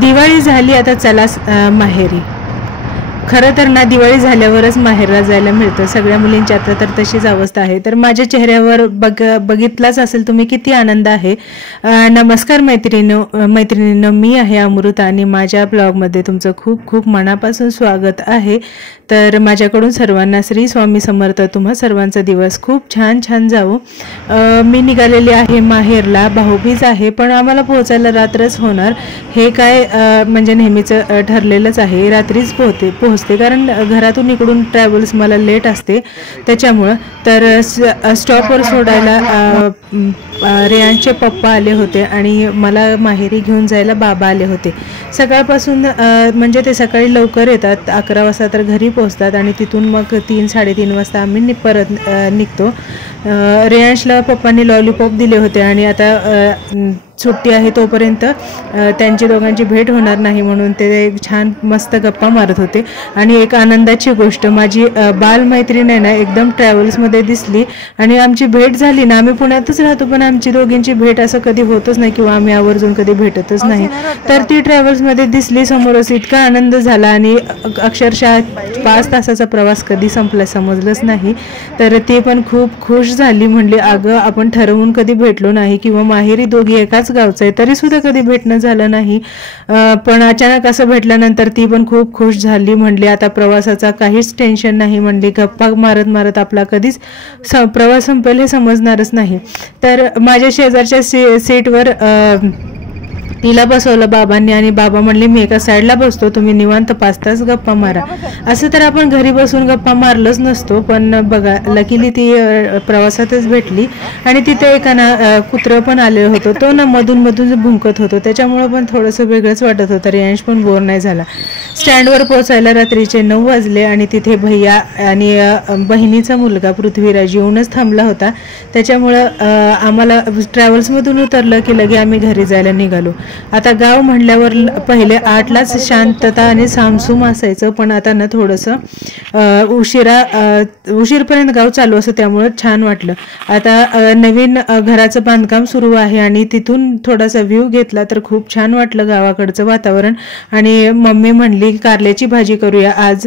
दिवाळी झाली आता चला माहेरी. खरं तर ना दिवाळी झाल्यावरच माहेरला जायला मिळतं. सगळ्या मुलींची आता तर तशीच अवस्था आहे. तर माझ्या चेहऱ्यावर बघितलाच असेल तुम्ही किती आनंद आहे. नमस्कार मैत्रिणींनो, मी आहे अमृता आणि माझ्या ब्लॉगमध्ये तुमचं खूप खूप मनापासून स्वागत आहे. तर माझ्याकडून सर्वांना श्री स्वामी समर्थ. तुम्हा सर्वांचा दिवस खूप छान छान जावो. मी निघालेली आहे माहेरला. भाऊबीज आहे पण आम्हाला पोहोचायला रात्रच होणार. हे काय म्हणजे नेहमीचं ठरलेलंच आहे, रात्रीच पोहोचते कारण घरातून इकडून ट्रॅव्हल्स मला लेट असते त्याच्यामुळं. तर स्टॉपवर सोडायला रेयांचे पप्पा आले होते आणि मला माहेरी घेऊन जायला बाबा आले होते. सकाळपासून म्हणजे ते सकाळी लवकर येतात, 11 वाजता तर घरी पोहोचतात आणि तिथून मग 3-3:30 वाजता आम्ही परत निघतो. रेयांशला पप्पांनी लॉलीपॉप दिले होते आणि आता सुट्टी आहे तोपर्यंत त्यांची दोघांची भेट होणार नाही म्हणून ते छान मस्त गप्पा मारत होते. आणि एक आनंदाची गोष्ट, माझी बालमैत्रीण आहे ना एकदम ट्रॅव्हल्समध्ये दिसली आणि आमची भेट झाली ना. आम्ही पुण्यातच राहतो पण आमची दोघींची भेट असं कधी होतच नाही किंवा आम्ही आवर्जून कधी भेटतच नाही. तर ती ट्रॅव्हल्समध्ये दिसली समोरच. इतका आनंद झाला आणि अक्षरशः 5 तासाचा प्रवास कधी संपला समजलंच नाही. तर ती पण खूप खुश झाली. म्हणली अगं आपण ठरवून कधी भेटलो नाही किंवा माहेरी दोघी एकाच गावचं आहे तरी सुद्धा कधी भेटणं झालं नाही. पण अचानक असं भेटल्यानंतर ती पण खूप खुश झाली. म्हणली आता प्रवासाचा काहीच टेन्शन नाही. म्हणली गप्पा मारत मारत आपला कधीच प्रवास संपेल हे समजणारच नाही. तर माझ्या शेजारच्या सीटवर तिला बसवलं बाबांनी आणि बाबा म्हणले मी एका साईडला बसतो, तुम्ही निवांत 5 तास गप्पा मारा. असं तर आपण घरी बसून गप्पा मारलंच नसतो पण बघा लकीली ती प्रवासातच भेटली. आणि तिथे एका कुत्रं पण आलेलं होतं. तो ना मधून मधून भुंकत होतो त्याच्यामुळं पण थोडंसं वेगळंच वाटत होतं. रेयांश पण बोर नाही झाला. स्टँडवर पोहोचायला रात्रीचे 9 वाजले आणि तिथे भैया आणि बहिणीचा मुलगा पृथ्वीराज येऊनच थांबला होता. त्याच्यामुळं आम्हाला ट्रॅव्हल्समधून उतरलं की लगे आम्ही घरी जायला निघालो. आता गाव म्हणल्यावर पहिले 8लाच शांतता आणि सामसूम असायचं पण आता ना थोडंसं उशीरपर्यंत गाव चालू असं त्यामुळं छान वाटलं. आता नवीन घराचं बांधकाम सुरू आहे आणि तिथून थोडासा व्ह्यू घेतला तर खूप छान वाटलं गावाकडचं वातावरण. आणि मम्मी म्हणली कारल्याची भाजी करूया आज.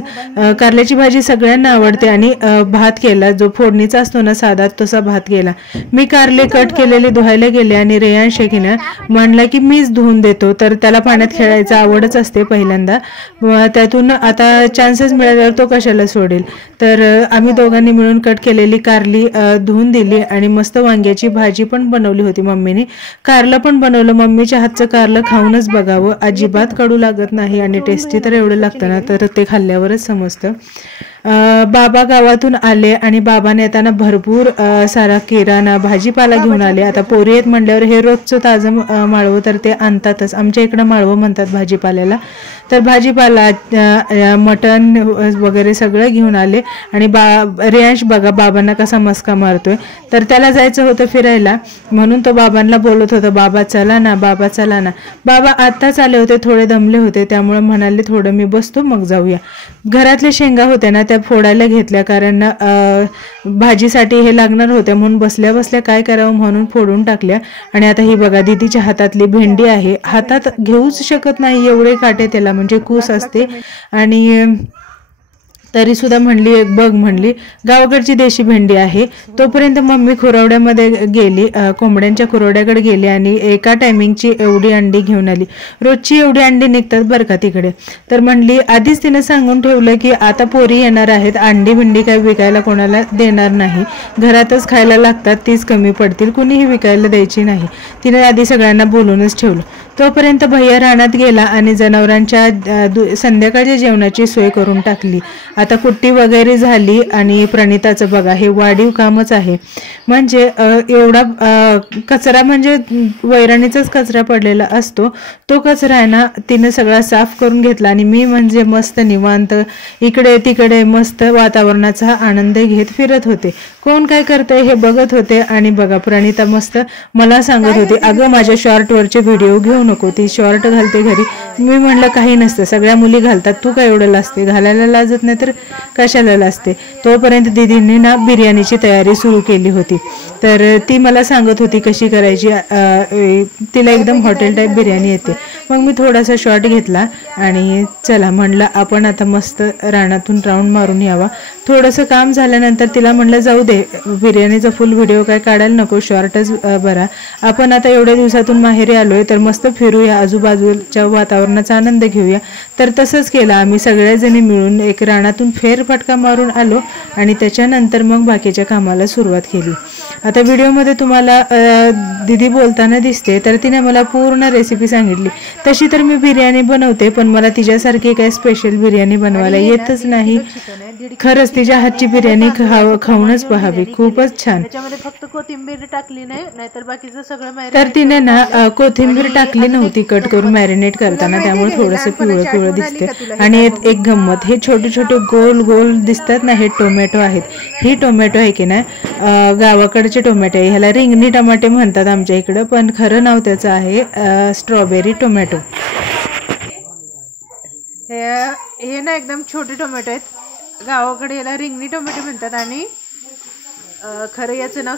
कारल्याची भाजी सगळ्यांना आवडते आणि भात केला जो फोडणीचा असतो ना साधा तसा भात केला. मी कारले कट केलेले धुवायला गेले आणि रेयांश ना म्हणला की मीच धुवून देतो. तर त्याला पाण्यात खेळायचं आवडच असते पहिल्यांदा. त्यातून आता चान्सेस मिळाल्यावर तो कशाला सोडेल. तर आम्ही दोघांनी मिळून कट केलेली कारली धुवून दिली आणि मस्त वांग्याची भाजी पण बनवली होती मम्मीने. कारलं पण बनवलं. मम्मीच्या हातचं कारलं खाऊनच बघावं, अजिबात कडू लागत नाही आणि टेस्टी तर एवढं लागतं ना तर ते खाल्ल्यावरच समजतं. बाबा गावातून आले आणि बाबाने येताना भरपूर सारा किराणा भाजीपाला घेऊन आले. आता पोरी आहेत म्हणल्यावर हे रोजचं ताजं माळवं तर ते आणतातच. आमच्या इकडं माळवं म्हणतात भाजीपाल्याला. तर भाजीपाला मटण वगैरे सगळं घेऊन आले. आणि रेयांश बघा बाबांना कसा मस्का मारतोय. तर त्याला जायचं होतं फिरायला म्हणून तो बाबांना बोलत होता बाबा चला ना बाबा चला ना. बाबा आत्ताच आले होते, थोडे दमले होते त्यामुळे म्हणाले थोडं मी बसतो मग जाऊया. घरातल्या शेंगा होत्या ना त्या फोडायला घेतल्या कारण भाजीसाठी हे लागणार होत्या म्हणून बसल्या बसल्या काय करावं म्हणून फोडून टाकल्या. आणि आता ही बघा दीदीच्या हातातली भेंडी आहे. हातात घेऊच शकत नाही एवढे काटे त्याला, म्हणजे कूस असते. आणि तरी सुद्धा म्हणली बघ म्हणली गावाकडची देशी भेंडी आहे. तोपर्यंत मम्मी खुरवड्यामध्ये गेली, कोंबड्यांच्या खुरवड्याकडे गेली आणि एका टायमिंगची एवढी अंडी घेऊन आली. रोजची एवढी अंडी निघतात बरं का तिकडे. तर म्हणली आधीच तिने सांगून ठेवलं की आता पोरी येणार आहेत, अंडी भिंडी काही विकायला कोणाला देणार नाही, घरातच खायला लागतात, तीच कमी पडतील, कुणीही विकायला द्यायची नाही. तिने आधी सगळ्यांना बोलूनच ठेवलं. तोपर्यंत भैया रानात गेला आणि जनावरांच्या संध्याकाळच्या जेवणाची सोय करून टाकली. आता कुट्टी वगैरे झाली आणि प्रणिताचं बघा हे वाढीव कामच आहे. म्हणजे एवढा कचरा म्हणजे वैरणीचाच कचरा पडलेला असतो तो कचरा आहे ना तिने सगळा साफ करून घेतला. आणि मी म्हणजे मस्त निवांत इकडे तिकडे मस्त वातावरणाचा आनंद घेत फिरत होते. कोण काय करतंय हे बघत होते. आणि बघा प्रणिता मस्त मला सांगत होती अगं माझ्या शॉर्टवरचे व्हिडिओ घेऊ नको, ती शॉर्ट घालते घरी मी म्हणलं काही नसतं, सगळ्या मुली घालतात, तू काय एवढं लाजते, घालायला लाजत नाही तर कशाला लाजते. तोपर्यंत दीदींनी ना बिर्याणीची तयारी सुरू केली होती. तर ती मला सांगत होती कशी करायची. तिला एकदम हॉटेल टाईप बिर्याणी येते. मग मी थोडासा शॉट घेतला आणि चला म्हणलं आपण आता मस्त रानातून राऊंड मारून यावा. थोडंसं काम झाल्यानंतर तिला म्हणलं जाऊ दे, बिर्याणीचा फुल व्हिडिओ काय काढायला नको, शॉर्टच बरा. आपण आता एवढ्या दिवसातून माहेरी आलोय तर मस्त फिरूया, आजूबाजूच्या वातावरणाचा आनंद घेऊया. तर तसंच केलं आम्ही सगळ्याजणी मिळून. एक रानातून फेरफटका मारून आलो आणि त्याच्यानंतर मग बाकीच्या कामाला सुरुवात केली. आता व्हिडिओमध्ये तुम्हाला दीदी बोलताना दिसते, तर तिने मला पूर्ण रेसिपी सांगितली. तशी तर मी बिर्याणी बनवते, पण मला तिच्यासारखी काही स्पेशल बिर्याणी बनवायला येतच नाही. खरंच तिच्या हातची बिर्याणी खाऊनच पाहावी, खूपच छान. त्याच्यामध्ये फक्त कोथिंबीर टाकली नाही, नाहीतर बाकीचं सगळं. तर तिने ना कोथिंबीर टाकली नव्हती कट करून मॅरिनेट करताना, त्यामुळे थोडंसं पिवळं पिवळं दिसते. आणि एक गंमत, हे छोटे छोटे गोल गोल दिसतात ना, हे टोमॅटो आहेत. ही टोमॅटो आहे की नाही, गावाकडचे टोमॅटो आहे, ह्याला रिंगणी टमाटे म्हणतात आमच्या इकडं, पण खरं नाव त्याचं आहे स्ट्रॉबेरी टोमॅटो. हे ना एकदम छोटे टोमॅटो आहेत, गावाकडे याला रिंगणी टोमॅटो म्हणतात. आणि खरं याचं नाव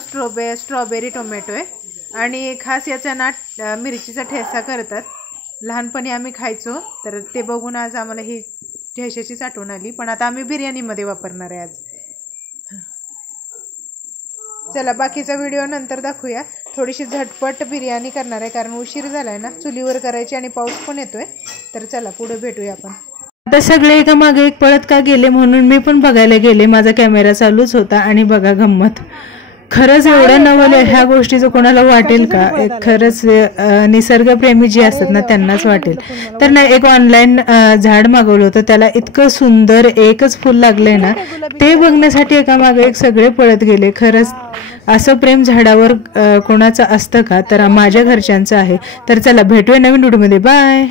स्ट्रॉबेरी टोमॅटो आहे. आणि खास याचा ना मिरचीचा ठेसा करतात. लहानपणी आम्ही खायचो, तर ते बघून आज आम्हाला ही ठेशाचीच आठवण आली. पण आता आम्ही बिर्याणीमध्ये वापरणार आहे आज. चला बाकीचा व्हिडिओ नंतर दाखवूया. थोडीशी झटपट बिर्याणी करणार आहे, कारण उशीर झालाय ना, चुलीवर करायची आणि पाऊस पण येतोय. तर चला पुढे भेटूया आपण. आता सगळे एका मागे एक पळत का गेले म्हणून मी पण बघायला गेले. माझा कॅमेरा चालूच होता. आणि बघा गंमत, खरंच एवढं नवल ह्या गोष्टीचं कोणाला वाटेल का? खरंच निसर्गप्रेमी जे असतात ना त्यांनाच वाटेल. तर ना एक ऑनलाईन झाड मागवलं होतं, त्याला इतकं सुंदर एकच फुल लागलंय ना, ते बघण्यासाठी एका मागे एक सगळे पळत गेले. खरंच असं प्रेम झाडावर कोणाचं असतं का? तर माझ्या घरच्यांचं आहे. तर चला भेटूया नवीन व्हिडिओमध्ये. बाय.